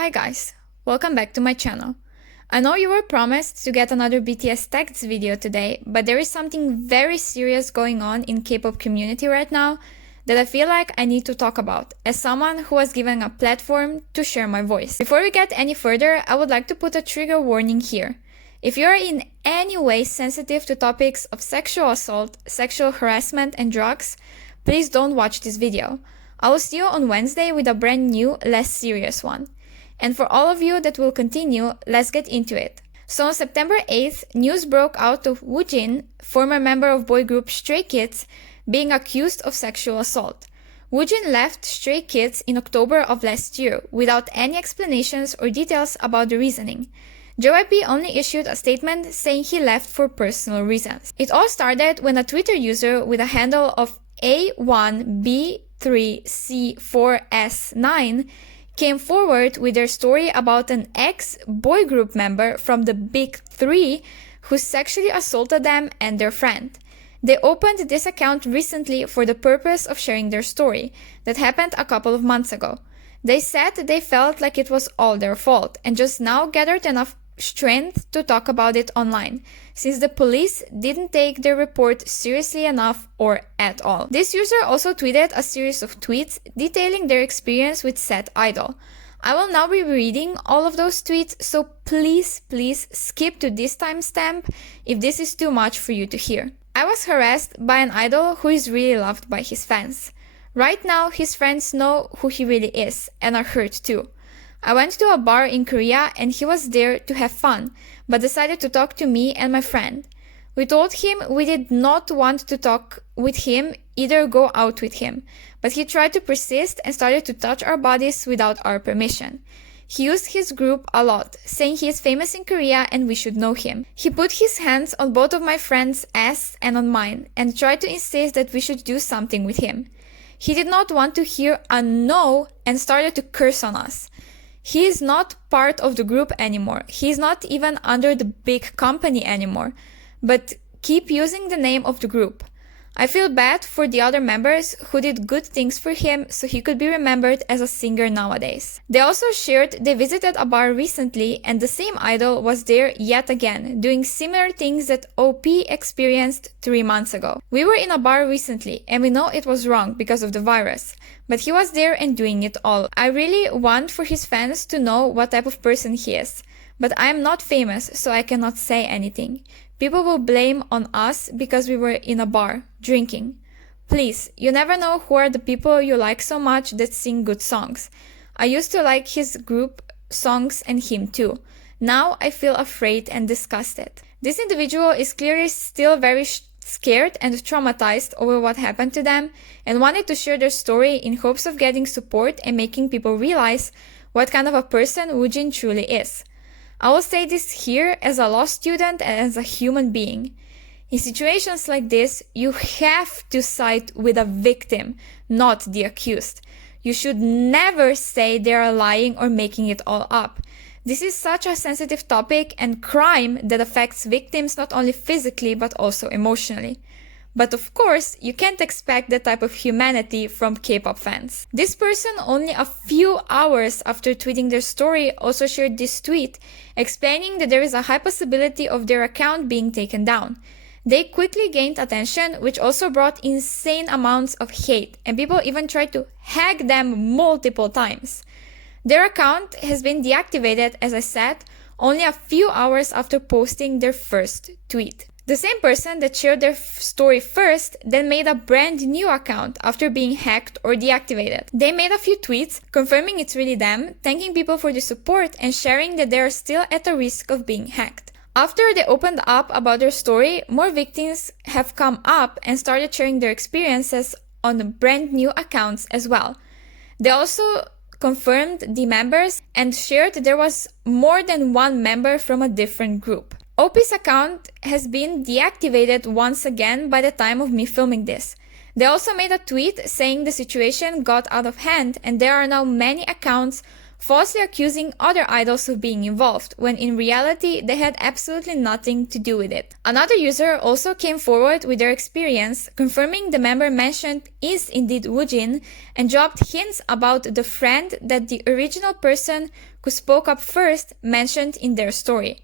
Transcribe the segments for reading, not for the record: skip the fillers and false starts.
Hi guys, welcome back to my channel. I know you were promised to get another BTS text video today, but there is something very serious going on in K-pop community right now that I feel like I need to talk about as someone who was given a platform to share my voice. Before we get any further, I would like to put a trigger warning here. If you are in any way sensitive to topics of sexual assault, sexual harassment and drugs, please don't watch this video. I will see you on Wednesday with a brand new, less serious one. And for all of you that will continue, let's get into it. So on September 8th, news broke out of Woojin, former member of boy group Stray Kids, being accused of sexual assault. Woojin left Stray Kids in October of last year without any explanations or details about the reasoning. JYP only issued a statement saying he left for personal reasons. It all started when a Twitter user with a handle of A1B3C4S9 came forward with their story about an ex-boy group member from the Big Three who sexually assaulted them and their friend. They opened this account recently for the purpose of sharing their story that happened a couple of months ago. They said they felt like it was all their fault and just now gathered enough strength to talk about it online, since the police didn't take their report seriously enough or at all. This user also tweeted a series of tweets detailing their experience with said idol. I will now be reading all of those tweets, so please skip to this timestamp if this is too much for you to hear. I was harassed by an idol who is really loved by his fans. Right now, his friends know who he really is and are hurt too. I went to a bar in Korea and he was there to have fun, but decided to talk to me and my friend. We told him we did not want to talk with him, either go out with him, but he tried to persist and started to touch our bodies without our permission. He used his group a lot, saying he is famous in Korea and we should know him. He put his hands on both of my friends' ass and on mine and tried to insist that we should do something with him. He did not want to hear a no and started to curse on us. He is not part of the group anymore. He is not even under the big company anymore, but keep using the name of the group. I feel bad for the other members who did good things for him so he could be remembered as a singer nowadays. They also shared they visited a bar recently and the same idol was there yet again, doing similar things that OP experienced 3 months ago. We were in a bar recently and we know it was wrong because of the virus, but he was there and doing it all. I really want for his fans to know what type of person he is, but I am not famous so I cannot say anything. People will blame on us because we were in a bar, drinking. Please, you never know who are the people you like so much that sing good songs. I used to like his group songs and him too. Now I feel afraid and disgusted. This individual is clearly still very scared and traumatized over what happened to them and wanted to share their story in hopes of getting support and making people realize what kind of a person Woojin truly is. I will say this here as a law student and as a human being. In situations like this, you have to side with a victim, not the accused. You should never say they are lying or making it all up. This is such a sensitive topic and crime that affects victims not only physically but also emotionally. But of course, you can't expect that type of humanity from K-pop fans. This person, only a few hours after tweeting their story, also shared this tweet, explaining that there is a high possibility of their account being taken down. They quickly gained attention, which also brought insane amounts of hate, and people even tried to hack them multiple times. Their account has been deactivated, as I said, only a few hours after posting their first tweet. The same person that shared their story first then made a brand new account after being hacked or deactivated. They made a few tweets confirming it's really them, thanking people for the support and sharing that they are still at a risk of being hacked. After they opened up about their story, more victims have come up and started sharing their experiences on the brand new accounts as well. They also confirmed the members and shared that there was more than one member from a different group. OP's account has been deactivated once again by the time of me filming this. They also made a tweet saying the situation got out of hand and there are now many accounts falsely accusing other idols of being involved, when in reality they had absolutely nothing to do with it. Another user also came forward with their experience, confirming the member mentioned is indeed Woojin, and dropped hints about the friend that the original person who spoke up first, mentioned in their story.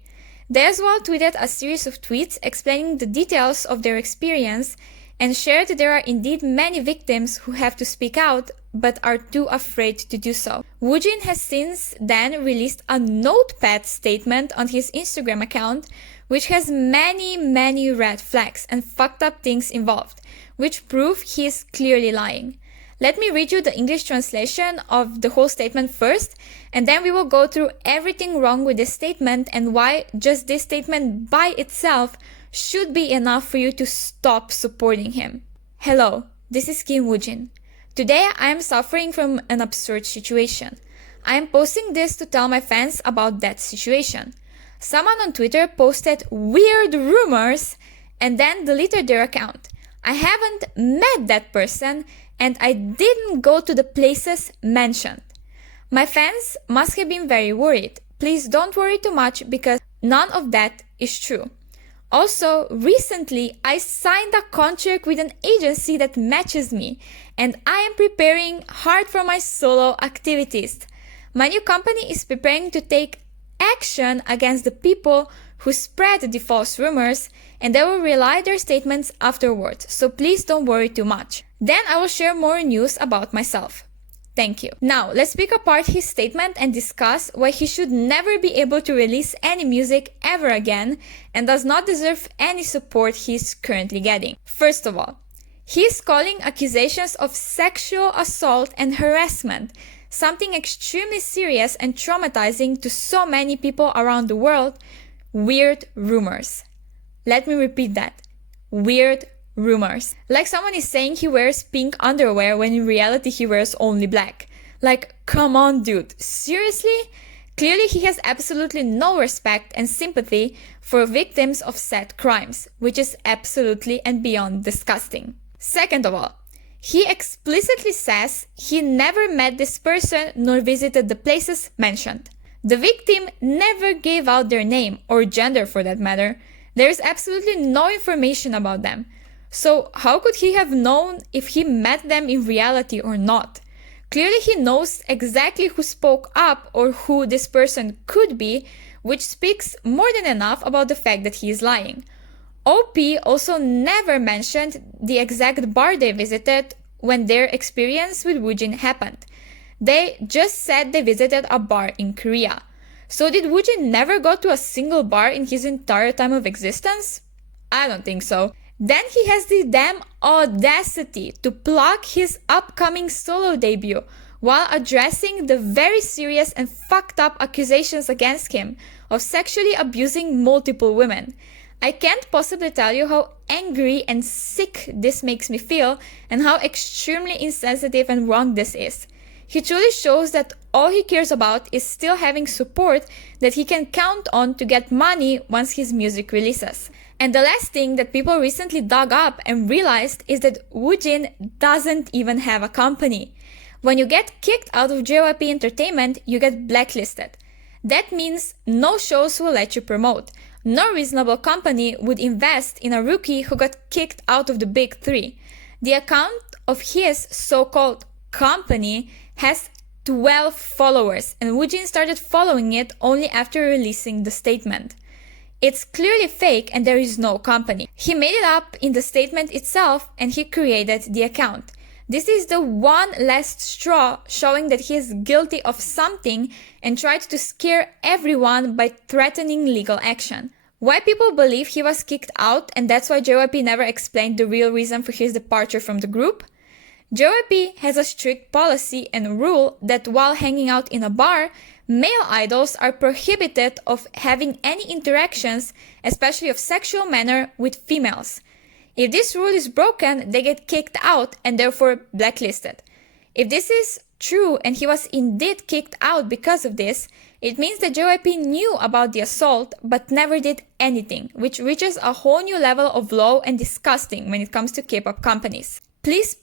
They as well tweeted a series of tweets explaining the details of their experience and shared that there are indeed many victims who have to speak out but are too afraid to do so. Woojin has since then released a notepad statement on his Instagram account which has many red flags and fucked up things involved, which prove he is clearly lying. Let me read you the English translation of the whole statement first, and then we will go through everything wrong with this statement and why just this statement by itself should be enough for you to stop supporting him. Hello, this is Kim Woojin. Today I am suffering from an absurd situation. I am posting this to tell my fans about that situation. Someone on Twitter posted weird rumors and then deleted their account. I haven't met that person and I didn't go to the places mentioned. My fans must have been very worried. Please don't worry too much because none of that is true. Also, recently I signed a contract with an agency that matches me and I am preparing hard for my solo activities. My new company is preparing to take action against the people who spread the false rumors and they will rely their statements afterwards, so please don't worry too much. Then I will share more news about myself. Thank you. Now, let's pick apart his statement and discuss why he should never be able to release any music ever again and does not deserve any support he's currently getting. First of all, he is calling accusations of sexual assault and harassment, something extremely serious and traumatizing to so many people around the world, weird rumors. Let me repeat that. Weird rumors. Like someone is saying he wears pink underwear when in reality he wears only black. Like, come on, dude. Seriously? Clearly he has absolutely no respect and sympathy for victims of said crimes, which is absolutely and beyond disgusting. Second of all, he explicitly says he never met this person nor visited the places mentioned. The victim never gave out their name or gender for that matter. There is absolutely no information about them. So how could he have known if he met them in reality or not? Clearly he knows exactly who spoke up or who this person could be, which speaks more than enough about the fact that he is lying. OP also never mentioned the exact bar they visited when their experience with Woojin happened. They just said they visited a bar in Korea. So did Woojin never go to a single bar in his entire time of existence? I don't think so. Then he has the damn audacity to plug his upcoming solo debut while addressing the very serious and fucked up accusations against him of sexually abusing multiple women. I can't possibly tell you how angry and sick this makes me feel and how extremely insensitive and wrong this is. He truly shows that all he cares about is still having support that he can count on to get money once his music releases. And the last thing that people recently dug up and realized is that Woojin doesn't even have a company. When you get kicked out of JYP Entertainment, you get blacklisted. That means no shows will let you promote. No reasonable company would invest in a rookie who got kicked out of the big three. The account of his so-called company has 12 followers, and Woojin started following it only after releasing the statement. It's clearly fake and there is no company. He made it up in the statement itself and he created the account. This is the one last straw showing that he is guilty of something and tried to scare everyone by threatening legal action. Why people believe he was kicked out and that's why JYP never explained the real reason for his departure from the group? JYP has a strict policy and rule that while hanging out in a bar, male idols are prohibited of having any interactions, especially of sexual manner, with females. If this rule is broken, they get kicked out and therefore blacklisted. If this is true and he was indeed kicked out because of this, it means that JYP knew about the assault but never did anything, which reaches a whole new level of low and disgusting when it comes to K-pop companies. Please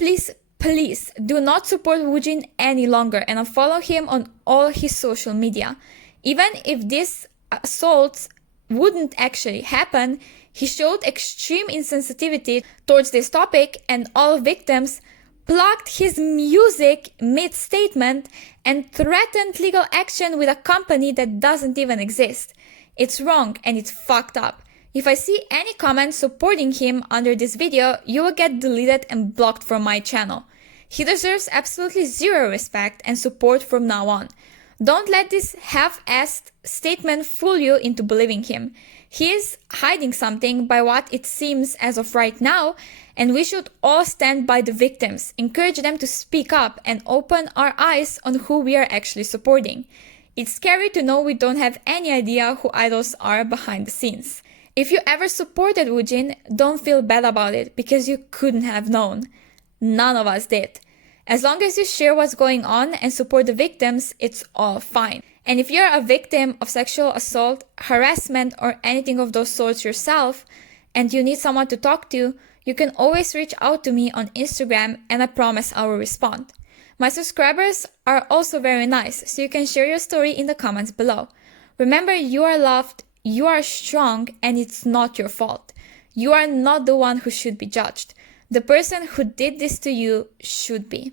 do not support Woojin any longer and unfollow him on all his social media. Even if these assaults wouldn't actually happen, he showed extreme insensitivity towards this topic and all victims blocked his music mid-statement, and threatened legal action with a company that doesn't even exist. It's wrong and it's fucked up. If I see any comments supporting him under this video, you will get deleted and blocked from my channel. He deserves absolutely zero respect and support from now on. Don't let this half-assed statement fool you into believing him. He is hiding something by what it seems as of right now, and we should all stand by the victims, encourage them to speak up, and open our eyes on who we are actually supporting. It's scary to know we don't have any idea who idols are behind the scenes. If you ever supported Woojin, don't feel bad about it because you couldn't have known. None of us did. As long as you share what's going on and support the victims, it's all fine. And if you're a victim of sexual assault, harassment, or anything of those sorts yourself, and you need someone to talk to, you can always reach out to me on Instagram and I promise I will respond. My subscribers are also very nice, so you can share your story in the comments below. Remember, you are loved, you are strong, and it's not your fault. You are not the one who should be judged. The person who did this to you should be.